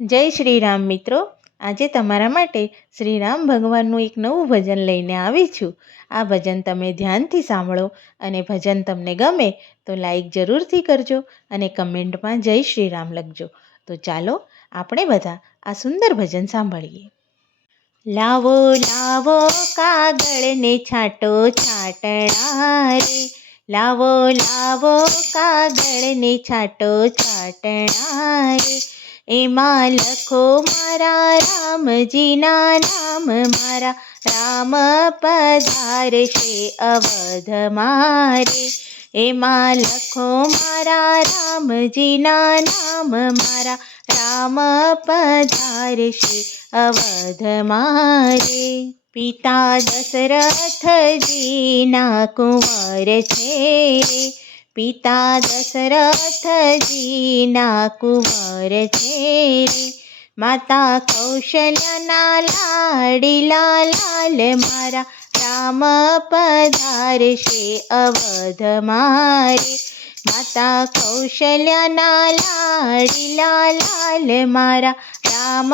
જય શ્રી રામ મિત્રો. આજે તમારા માટે શ્રી રામ ભગવાનનું એક નવું ભજન લઈને આવી છું. આ ભજન તમે ધ્યાનથી સાંભળો અને ભજન તમને ગમે તો લાઈક જરૂરથી કરજો અને કમેન્ટમાં જય શ્રી રામ લખજો. તો ચાલો આપણે બધા આ સુંદર ભજન સાંભળીએ. લાવો લાવો કાગળને છાંટો છાંટણા રે, લાવો લાવો કાગળને છાંટો છાંટણા રે, એમાં લખો મારા રામજીના નામ, મારા રામ પધારશે અવધમાં રે, એમાં લખો મારા રામજીના નામ, મારા રામ પધારશે અવધમાં રે. પિતા દશરથજીના કુંવર છે રે, પિતા દશરથજીના કુંવર છે રે, માતા કૌશલ્યાના લાડીલા લાલ, મારા રામ પધારશે અવધમાં રે, માતા કૌશલ્યાના લાડીલા લાલ, મારા રામ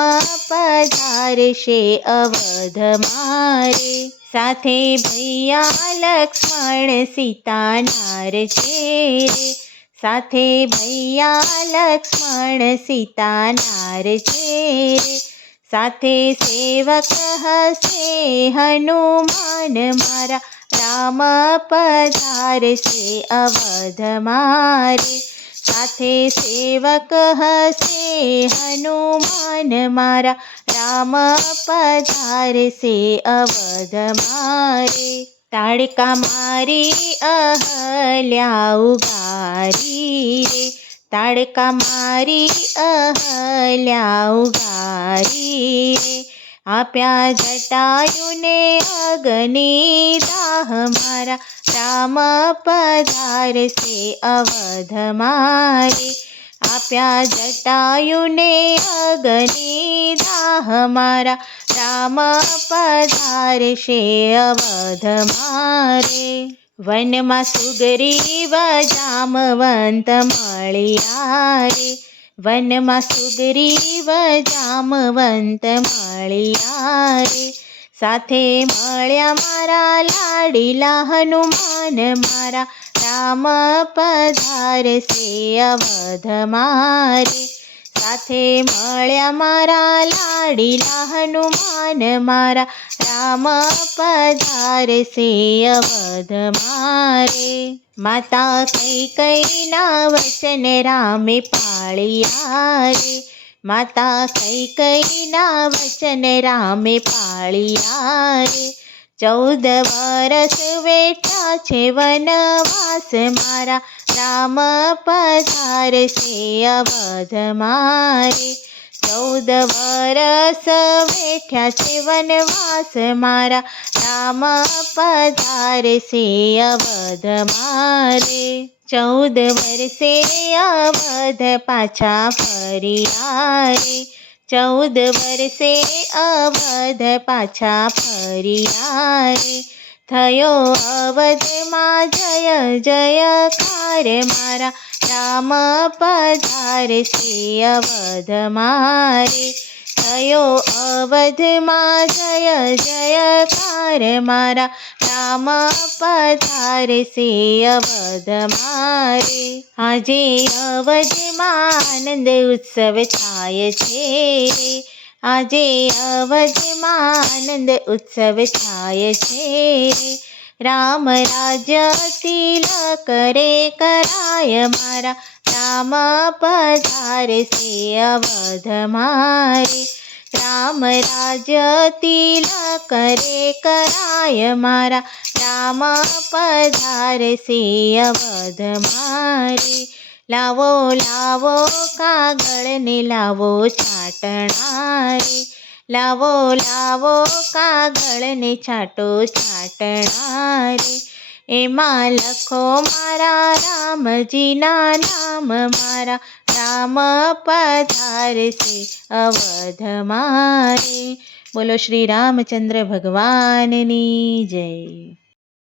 પધારશે અવધમાં રે. સાથે ભૈયા લક્ષ્મણ સીતાના રે છે રે, સાથે ભૈયા લક્ષ્મણ સીતાના રે છે રે, સાથે સેવક હશે હનુમાન, મારા રામ પધારશે અવધમાં રે, સાથે સેવક હશે હનુમાન, મારા રામ પધારશે અવધમાં રે. તાડકા મારી અહલ્યા ઉગારી રે, તાડકા મારી અહલ્યા ઉગારી રે, આપ્યા જટાયુને અગ્નિદાહ, મારા રામ પધારશે અવધમાં રે, આપ્યા જટાયુને અગ્નિદાહ, મારા રામ પધારશે અવધમાં રે. વનમાં સુગ્રીવ જામવંત મળ્યા રે, વનમાં સુગ્રીવ જામવંત મળ્યા રે, સાથે મળ્યા મારા લાડીલા હનુમાન, મારા રામ પધારશે અવધમાં રે, સાથે મળ્યા મારા લાડીલા હનુમાન, મારા રામ પધારશે અવધમાં રે. માતા કૈકેયીના વચન રામે પાળ્યા રે, માતા કૈકેયીના વચન રામે પાળ્યા રે, 14 વરસ વેઠ્યા છે વનવાસ, મારા રામ પધારશે અવધમાં રે, 14 વરસ વેઠ્યા છે વનવાસ, મારા રામ પધારશે અવધમાં રે. 14 વર્ષે અવધ પાછા ફર્યા રે, 14 વર્ષે અવધ પાછા ફર્યા રે, થયો અવધમાં જય જયકાર, મારા રામ પધારશે અવધમાં રે, થયો અવધમાં જય જયકાર, મારા રામ પધારશે અવધમાં રે. આજે અવધમાં આનંદ ઉત્સવ થાય છે રે, આજે અવધમાં આનંદ ઉત્સવ થાય છે રે, રામ રાજ્ય તિલક રે કરાય, મારા રામ પધારશે અવધમાં રે, રામ રાજ્ય તિલક રે કરાય, મારા રામ પધારશે અવધમાં રે. લાવો લાવો કાગળને લાવો છાંટણા રે, લાવો લાવો કાગળને છાંટો છાંટણા રે, એમાં લખો મારા રામજીના નામ, મારા રામ પધારશે અવધમાં રે. બોલો શ્રી રામચંદ્ર ભગવાનની જય.